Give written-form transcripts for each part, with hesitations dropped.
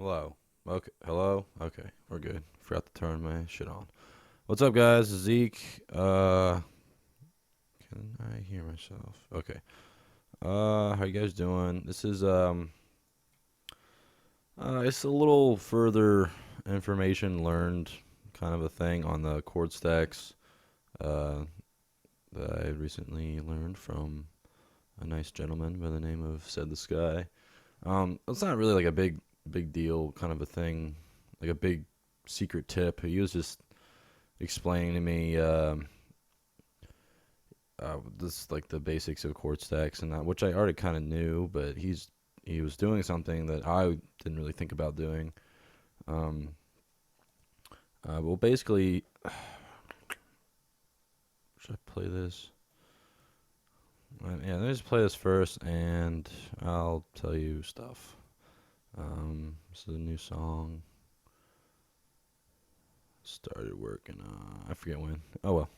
Hello. Okay. Hello. Okay. We're good. Forgot to turn my shit on. What's up, guys? Zeke. Can I hear myself? Okay. How you guys doing? This is it's a little further information learned kind of a thing on the chord stacks. Uh, that I recently learned from a nice gentleman by the name of Said the Sky. It's not really like a big deal kind of a thing, like a big secret tip. He was just explaining to me this like the basics of chord stacks and that, which I already kind of knew, but he was doing something that I didn't really think about doing. Um, well, basically, should I play this? Yeah, let me just play this first, and I'll tell you stuff. This is a new song. Started working. I forget when. Oh well.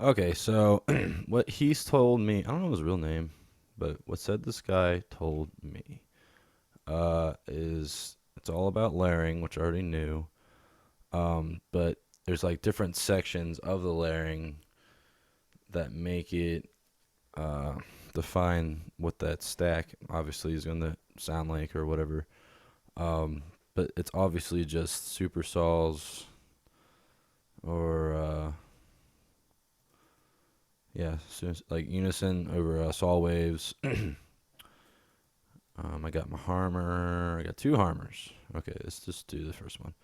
Okay, so what he's told me, I don't know his real name, but what Said this guy told me is it's all about layering, which I already knew. But there's like different sections of the layering that make it uh, define what that stack obviously is going to sound like or whatever. But it's obviously just supersaws or yeah, like unison over saw waves. I got my harmer. I got two harmers. Okay, let's just do the first one.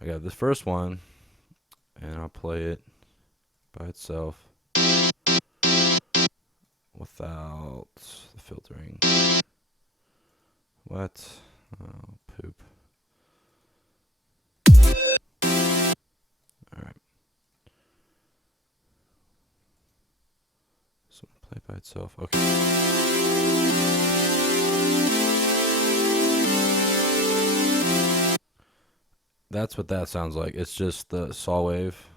I got this first one, and I'll play it by itself without the filtering. What? Oh, poop. Alright, so play it by itself. Okay. That's what that sounds like. It's just the saw wave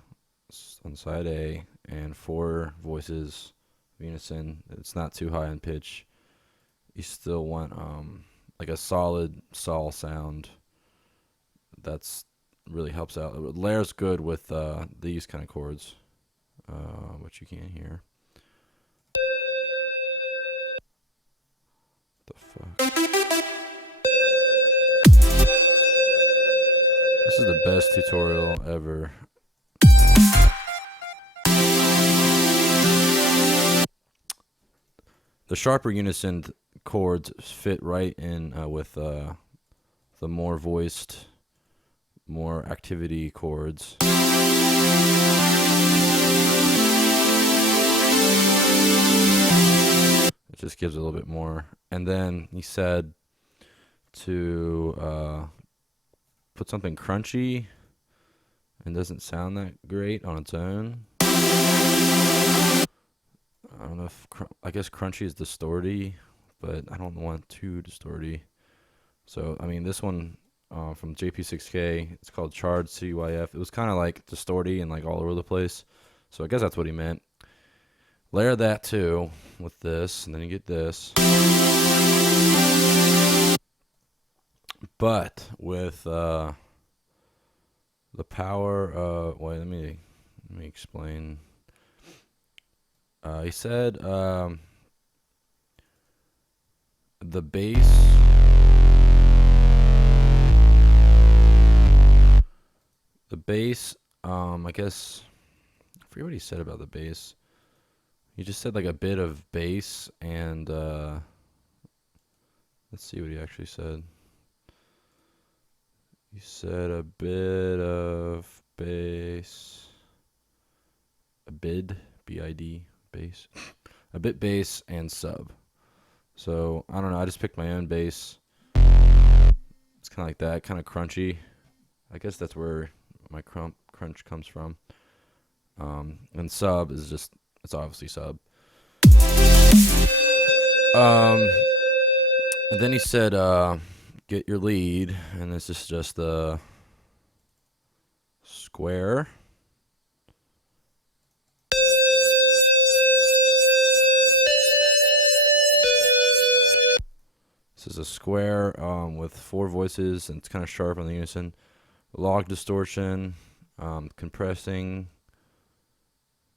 on side A and four voices of unison. It's not too high in pitch. You still want like a solid saw sound. That's really helps out. It layers good with these kind of chords, which you can't hear. The fuck. This is the best tutorial ever. The sharper unison chords fit right in with the more voiced, more activity chords. It just gives it a little bit more. And then he said to put something crunchy and doesn't sound that great on its own. I don't know if I guess crunchy is distorty, but I don't want too distorty. So I mean, this one from JP6K, it's called Chord CYF. It was kind of like distorty and like all over the place. So I guess that's what he meant. Layer that too with this, and then you get this. But with the power, wait, let me explain. He said the bass. The bass, I guess, I forget what he said about the bass. He just said like a bit of bass, and let's see what he actually said. You said a bit of bass, a bid, B-I-D, bass, a bit bass and sub. So I don't know. I just picked my own bass. It's kind of like that, kind of crunchy. I guess that's where my crunch comes from. And sub is just, it's obviously sub. And then he said, get your lead, and this is just a square. This is a square with 4 voices, and it's kind of sharp on the unison. Log distortion, compressing.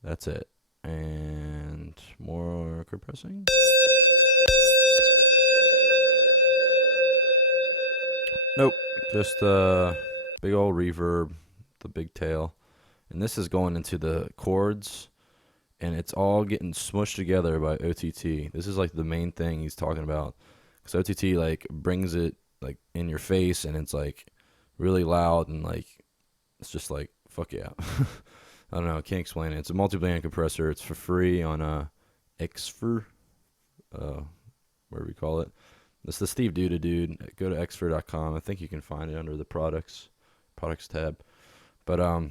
That's it. And more compressing. Nope. Just a big old reverb, the big tail. And this is going into the chords, and it's all getting smushed together by OTT. This is like the main thing he's talking about. Because OTT like brings it like in your face, and it's like really loud, and like it's just like fuck yeah. I don't know, I can't explain it. It's a multi-band compressor. It's for free on Xfer, whatever you call it. It's the Steve Duda dude. Go to xfer.com. I think you can find it under the products tab. But I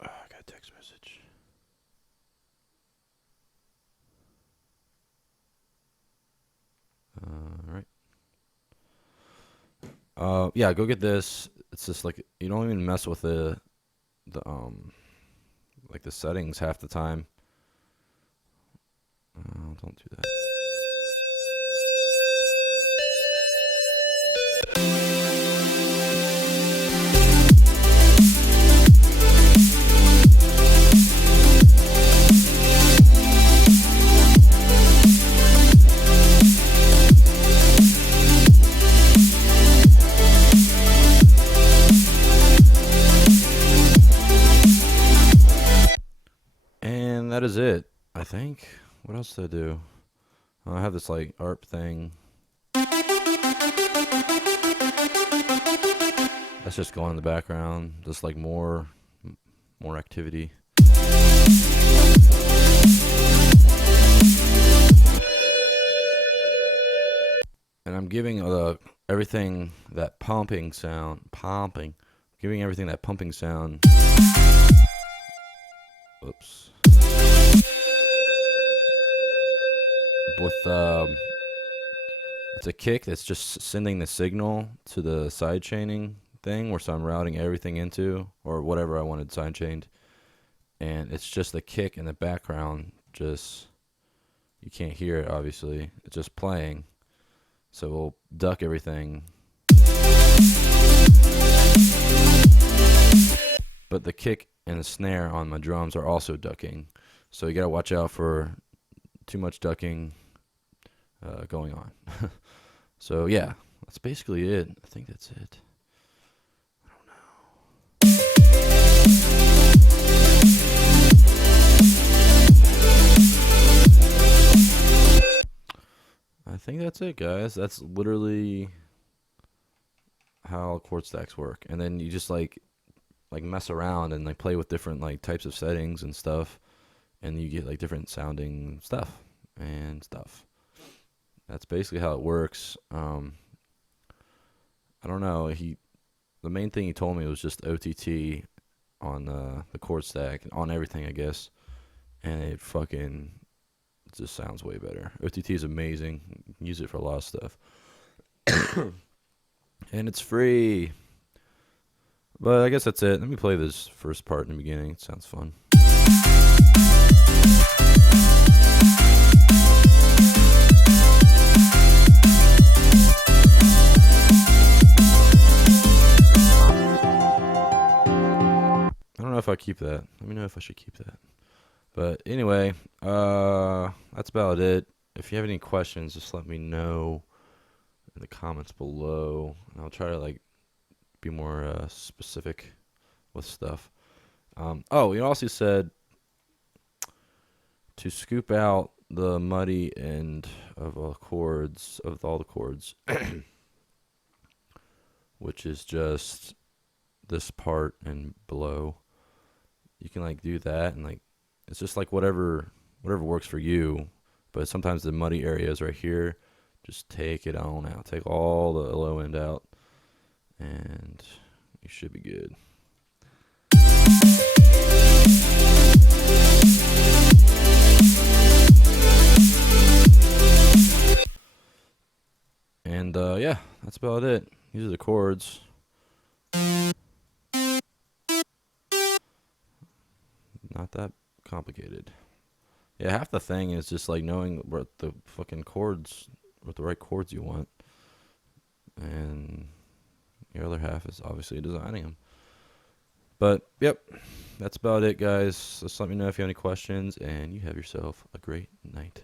got a text message. All right. Yeah, go get this. It's just like you don't even mess with the like the settings half the time. Don't do that. And that is it, I think. What else did I do? I have this like ARP thing. That's just going in the background, just like more activity. And I'm giving everything that pumping sound. Giving everything that pumping sound. Oops. With it's a kick that's just sending the signal to the side chaining thing, where so I'm routing everything into, or whatever I wanted side chained, and it's just the kick in the background. Just you can't hear it, obviously. It's just playing, so we'll duck everything. But the kick and the snare on my drums are also ducking, so you gotta watch out for too much ducking going on. So yeah, that's basically it. I think that's it. I don't know. I think that's it, guys. That's literally how chord stacks work. And then you just like mess around and like play with different like types of settings and stuff, and you get like different sounding stuff and stuff. That's basically how it works. I don't know. The main thing he told me was just OTT on the chord stack, on everything, I guess, and it just sounds way better. OTT is amazing. You can use it for a lot of stuff, and it's free. But I guess that's it. Let me play this first part in the beginning. It sounds fun. I don't know if I keep that. Let me know if I should keep that. But anyway, that's about it. If you have any questions, just let me know in the comments below, and I'll try to like be more specific with stuff. He also said to scoop out the muddy end of all the chords, which is just this part and below. You can like do that, and like it's just like whatever works for you. But sometimes the muddy areas right here, just take it on out. Take all the low end out, and you should be good. And yeah, that's about it. These are the chords. Not that complicated. Yeah, half the thing is just like knowing what the fucking chords, what the right chords you want, and your other half is obviously designing them. But yep, that's about it, guys. Just let me know if you have any questions, and you have yourself a great night.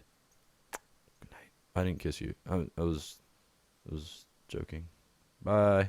Good night. I didn't kiss you. I was joking. Bye.